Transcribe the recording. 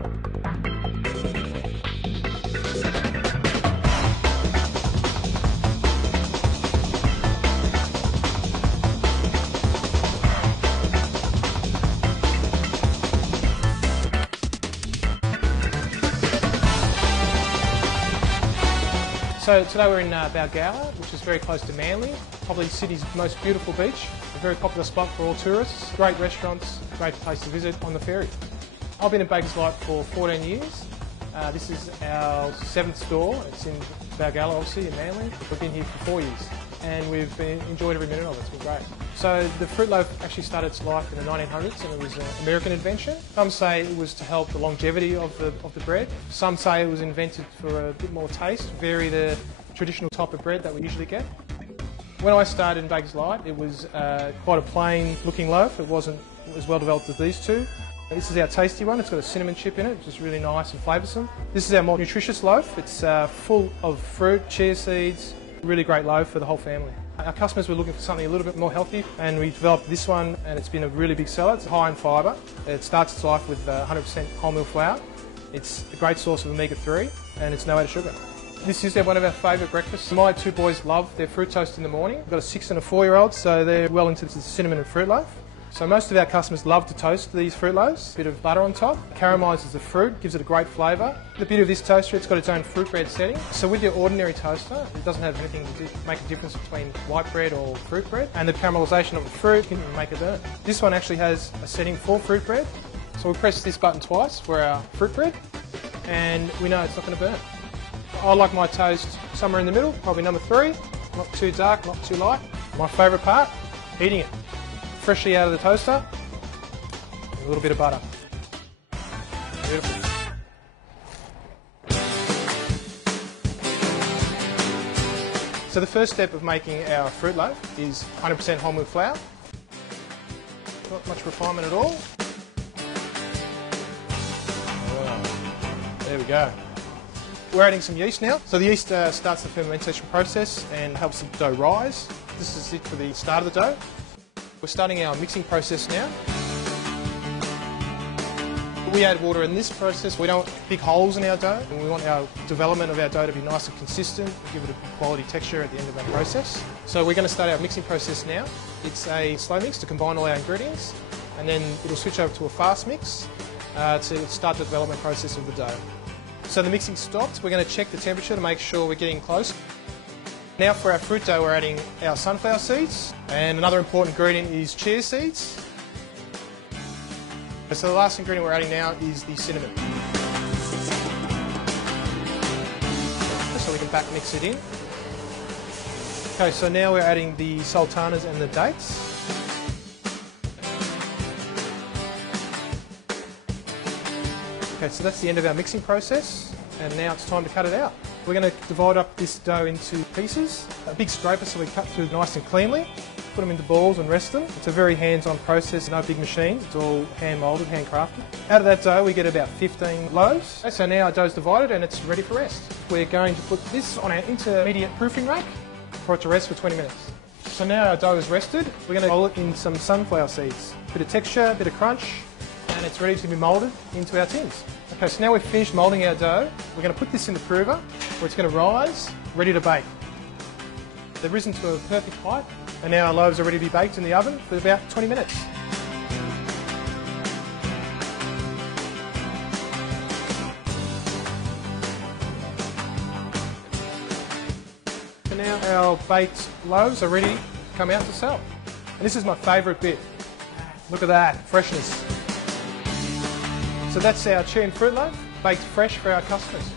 So today we're in Balgowlah, which is very close to Manly, probably the city's most beautiful beach, a very popular spot for all tourists, great restaurants, great place to visit on the ferry. I've been in Balgowlah for 14 years. This is our 7th store. It's in Balgowlah, obviously, in Manly. We've been here for 4 years and we've enjoyed every minute of it. It's been great. So the fruit loaf actually started its life in the 1900s and it was an American invention. Some say it was to help the longevity of the bread. Some say it was invented for a bit more taste, vary the traditional type of bread that we usually get. When I started in Balgowlah, it was quite a plain looking loaf. It wasn't as well developed as these two. This is our tasty one. It's got a cinnamon chip in it, which is really nice and flavoursome. This is our more nutritious loaf. It's full of fruit, chia seeds, really great loaf for the whole family. Our customers were looking for something a little bit more healthy and we developed this one and it's been a really big seller. It's high in fibre. It starts its life with 100% wholemeal flour. It's a great source of omega-3 and it's no added sugar. This is one of our favourite breakfasts. My 2 boys love their fruit toast in the morning. I've got a 6 and a 4-year-old, so they're well into the cinnamon and fruit loaf. So most of our customers love to toast these fruit loaves. A bit of butter on top, caramelises the fruit, gives it a great flavour. The beauty of this toaster, it's got its own fruit bread setting. So with your ordinary toaster, it doesn't have anything to make a difference between white bread or fruit bread. And the caramelisation of the fruit can make it burn. This one actually has a setting for fruit bread. So we press this button twice for our fruit bread and we know it's not going to burn. I like my toast somewhere in the middle, probably number 3. Not too dark, not too light. My favourite part, eating it. Freshly out of the toaster, and a little bit of butter. Beautiful. So the first step of making our fruit loaf is 100% wholemeal flour. Not much refinement at all. Oh, there we go. We're adding some yeast now. So the yeast starts the fermentation process and helps the dough rise. This is it for the start of the dough. We're starting our mixing process now. We add water in this process. We don't want big holes in our dough. And we want our development of our dough to be nice and consistent, give it a quality texture at the end of our process. So we're going to start our mixing process now. It's a slow mix to combine all our ingredients, and then it'll switch over to a fast mix to start the development process of the dough. So the mixing stopped. We're going to check the temperature to make sure we're getting close. Now for our fruit dough, we're adding our sunflower seeds, and another important ingredient is chia seeds. So the last ingredient we're adding now is the cinnamon. So we can back mix it in. Okay, so now we're adding the sultanas and the dates. Okay, so that's the end of our mixing process, and now it's time to cut it out. We're going to divide up this dough into pieces, a big scraper so we cut through nice and cleanly, put them into balls and rest them. It's a very hands-on process, no big machines, it's all hand-moulded, handcrafted. Out of that dough we get about 15 loaves. So now our dough's divided and it's ready for rest. We're going to put this on our intermediate proofing rack for it to rest for 20 minutes. So now our dough is rested, we're going to roll it in some sunflower seeds. Bit of texture, a bit of crunch, and it's ready to be moulded into our tins. Okay, so now we've finished moulding our dough. We're going to put this in the prover where it's going to rise, ready to bake. They've risen to a perfect height, and now our loaves are ready to be baked in the oven for about 20 minutes. And now our baked loaves are ready to come out to sell. And this is my favourite bit. Look at that, freshness. So that's our chia and fruit loaf, baked fresh for our customers.